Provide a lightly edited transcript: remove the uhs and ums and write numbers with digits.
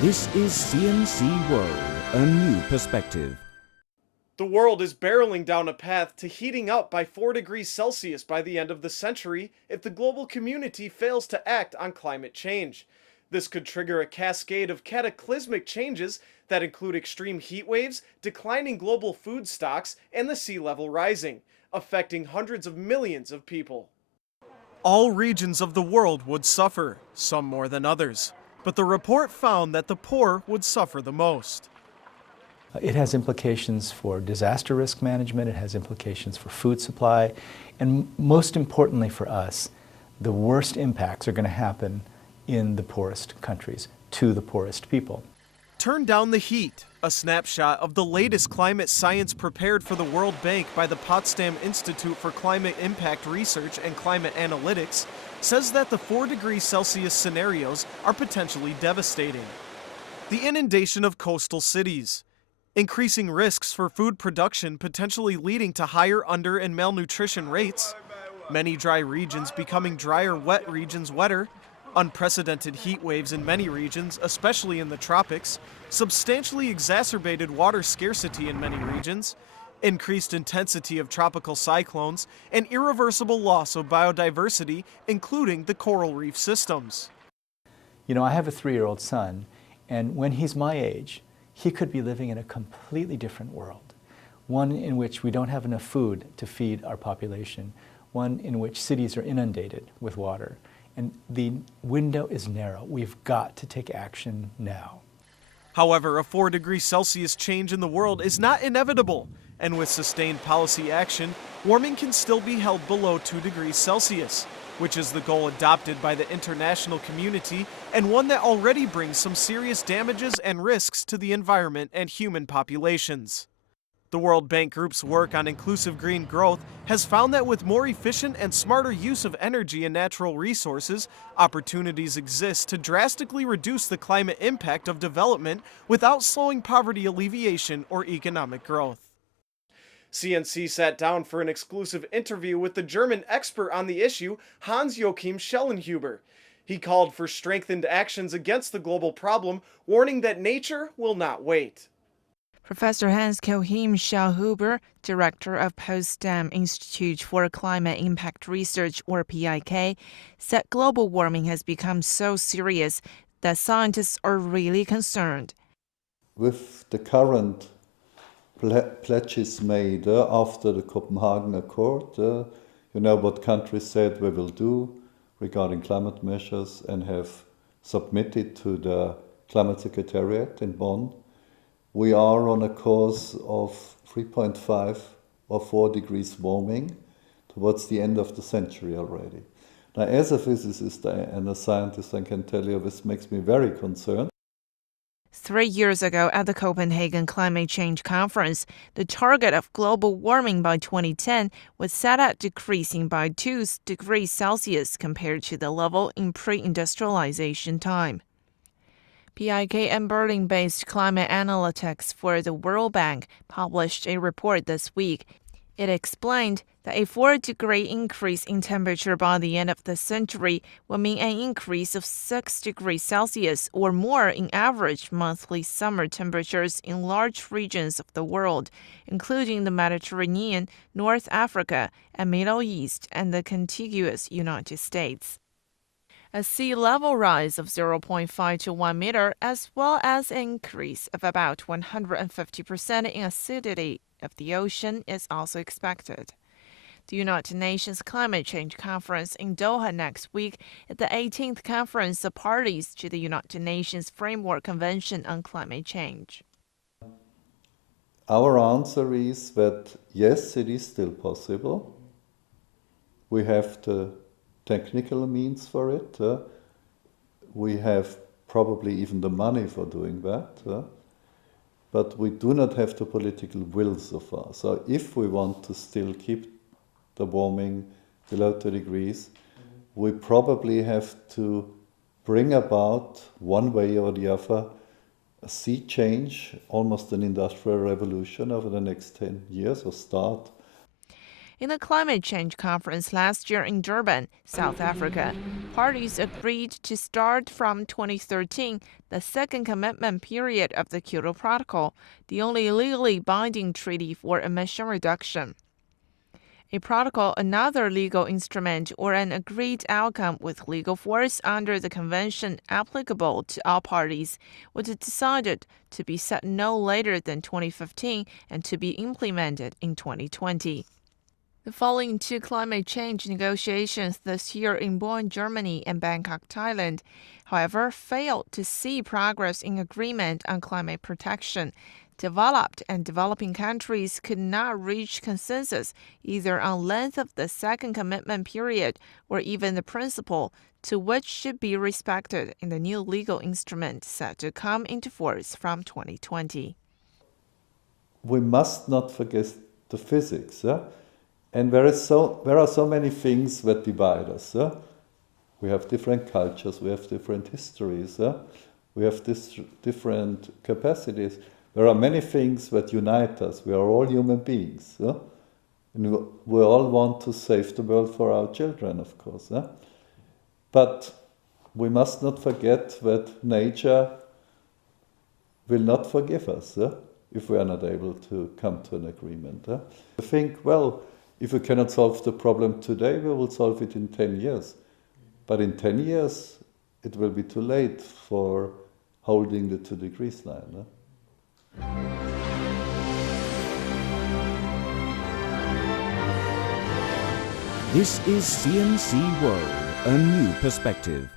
This is CNC World, a new perspective. The world is barreling down a path to heating up by 4 degrees Celsius by the end of the century if the global community fails to act on climate change. This could trigger a cascade of cataclysmic changes that include extreme heat waves, declining global food stocks, and the sea level rising, affecting hundreds of millions of people. All regions of the world would suffer, some more than others. But the report found that the poor would suffer the most. It has implications for disaster risk management, it has implications for food supply, and most importantly for us, the worst impacts are going to happen in the poorest countries, to the poorest people. Turn Down the Heat, a snapshot of the latest climate science prepared for the World Bank by the Potsdam Institute for Climate Impact Research and Climate Analytics, says that the 4 degrees Celsius scenarios are potentially devastating. The inundation of coastal cities, increasing risks for food production potentially leading to higher under- and malnutrition rates, many dry regions becoming drier, wet regions wetter, unprecedented heat waves in many regions, especially in the tropics, substantially exacerbated water scarcity in many regions, increased intensity of tropical cyclones, and irreversible loss of biodiversity, including the coral reef systems. You know, I have a 3-year-old son, and when he's my age, he could be living in a completely different world. One in which we don't have enough food to feed our population, one in which cities are inundated with water. And the window is narrow. We've got to take action now. However, a 4 degrees Celsius change in the world is not inevitable, and with sustained policy action, warming can still be held below 2 degrees Celsius, which is the goal adopted by the international community and one that already brings some serious damages and risks to the environment and human populations. The World Bank Group's work on inclusive green growth has found that with more efficient and smarter use of energy and natural resources, opportunities exist to drastically reduce the climate impact of development without slowing poverty alleviation or economic growth. CNC sat down for an exclusive interview with the German expert on the issue, Hans-Joachim Schellenhuber. He called for strengthened actions against the global problem, warning that nature will not wait. Professor Hans-Joachim Schellenhuber, director of Potsdam Institute for Climate Impact Research, or PIK, said global warming has become so serious that scientists are really concerned. With the current pledges made after the Copenhagen Accord, you know what countries said we will do regarding climate measures and have submitted to the Climate Secretariat in Bonn. We are on a course of 3.5 or 4 degrees warming towards the end of the century already. Now, as a physicist and a scientist, I can tell you this makes me very concerned. 3 years ago at the Copenhagen Climate Change Conference, the target of global warming by 2010 was set at decreasing by 2 degrees Celsius compared to the level in pre-industrialization time. PIK and Berlin-based climate analytics for the World Bank published a report this week. It explained that a 4-degree increase in temperature by the end of the century will mean an increase of 6 degrees Celsius or more in average monthly summer temperatures in large regions of the world, including the Mediterranean, North Africa, and Middle East, and the contiguous United States. A sea level rise of 0.5 to 1 meter, as well as an increase of about 150% in acidity of the ocean is also expected. The United Nations Climate Change Conference in Doha next week is the 18th conference of parties to the United Nations Framework Convention on Climate Change. Our answer is that yes, it is still possible. We have the technical means for it. We have probably even the money for doing that. But we do not have the political will so far. So if we want to still keep the warming below 2 degrees, we probably have to bring about, one way or the other, a sea change, almost an industrial revolution over the next 10 years, or start. In the climate change conference last year in Durban, South Africa, parties agreed to start from 2013 the second commitment period of the Kyoto Protocol, the only legally binding treaty for emission reduction. A protocol, another legal instrument or an agreed outcome with legal force under the convention applicable to all parties, was decided to be set no later than 2015 and to be implemented in 2020. The following two climate change negotiations this year in Bonn, Germany and Bangkok, Thailand, however, failed to see progress in agreement on climate protection. Developed and developing countries could not reach consensus either on length of the second commitment period or even the principle to which should be respected in the new legal instrument set to come into force from 2020. We must not forget the physics. And there are so many things that divide us. We have different cultures, we have different histories, we have different capacities. There are many things that unite us. We are all human beings. And we all want to save the world for our children, of course. But we must not forget that nature will not forgive us if we are not able to come to an agreement. I think, well, if we cannot solve the problem today, we will solve it in 10 years. But in 10 years, it will be too late for holding the 2 degrees line. This is CNC World, a new perspective.